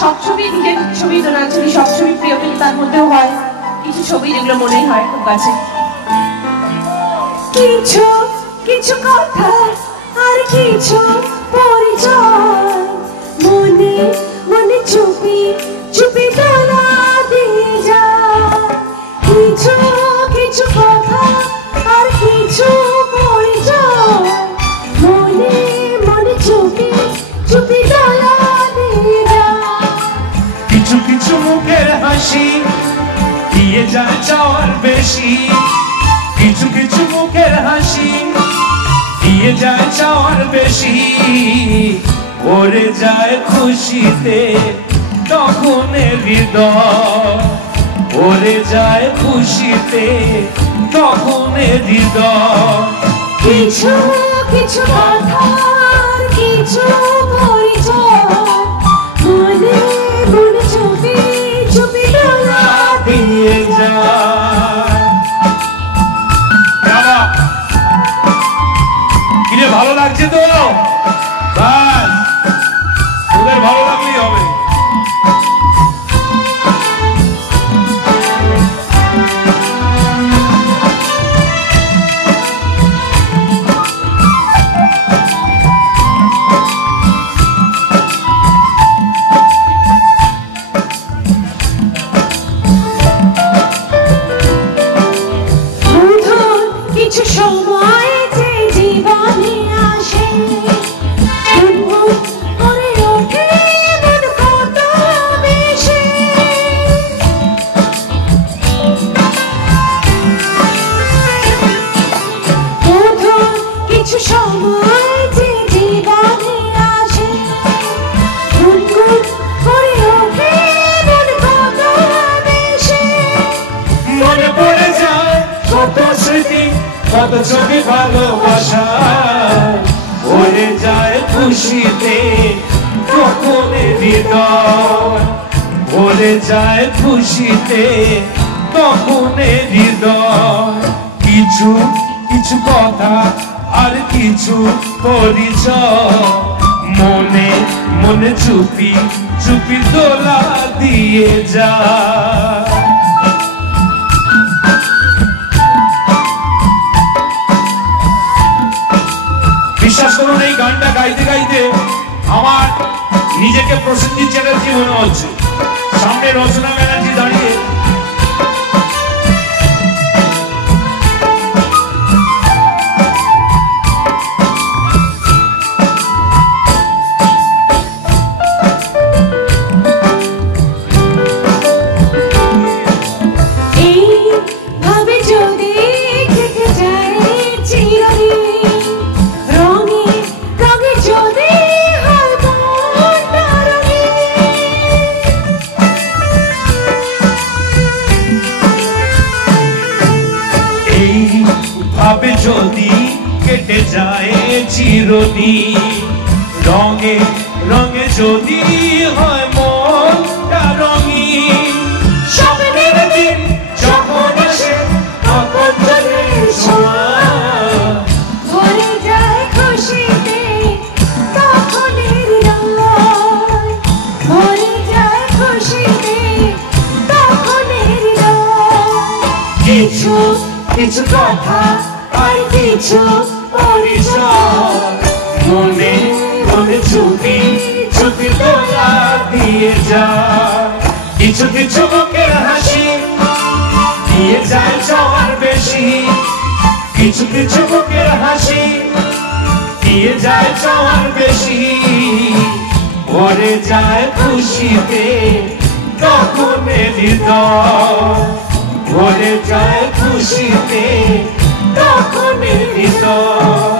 সব ছবি নিজের ছবি তো না ছবি সব ছবি প্রিয়, কিন্তু তার মধ্যেও হয় কিছু ছবি যেগুলো মনেই হয় খুব কাছে। কিছু কিছু কথা আর কিছু পরিচয় মনে মনে চুপি চুপি তোলা দিয়ে যায়। কিছু কিছু কথা আর কিছু পরিচয় মনে মনে চুপি চুপি তোলা দিয়ে যায়। কিছু কিছু মুখের হাসি দিয়ে যায় চাওয়ার বেশি, কিছু কিছু মুখের হাসি দিয়ে যায় চাওয়ার বেশি। ভরে যায় খুশিতে তখন হৃদয়, ভরে যায় খুশিতে তখন হৃদয়। কিছু কিছু কথা আর কিছু পরিচয় মনে মনে চুপি চুপি তোলা দিয়ে যায়। কিরে ভালো লাগছে তো? বাস ওদের ভালো লাগলেই হবে। কিছু সময় যে জীবনে আসে করে ওঠে মন কত বেশি। কিছু সময় যে জীবনে আসে করে ওঠে মন কত বেশি। মনে পড়ে যায় কত স্মৃতি কত ছবি ভালোবাসা, ভরে যায় খুশিতে তখন হৃদয়, ভরে যায় খুশিতে তখন হৃদয়। কিছু কিছু কথা আর কিছু পরিচয় মনে মনে চুপি চুপি তোলা দিয়ে যায়। বিশ্বাস করুন এই গানটা গাইতে গাইতে আমার নিজেকে প্রসেনজিৎ চ্যাটার্জি মনে হচ্ছে, সামনে রচনা ব্যানার্জি দাঁড়িয়ে। ভাবে যদি কেটে যায় চিরদিন, রঙে রঙে যদি হয় মনটা রঙিন। স্বপ্নের দিন যখন আসে তখন ভরে যায় খুশিতে তখন হৃদয়, ভরে যায় খুশিতে তখন হৃদয়। কিছু কিছু কথা আর কিছু পরিচয় মনে মনে চুপি চুপি তোলা দিয়ে যায়। কিছু কিছু মুখের হাসি দিয়ে যায় চাওয়ার বেশি, কিছু কিছু মুখের হাসি দিয়ে যায় চাওয়ার বেশি। ভরে যায় খুশিতে তখন হৃদয়, ভরে যায় খুশিতে তখন হৃদয়।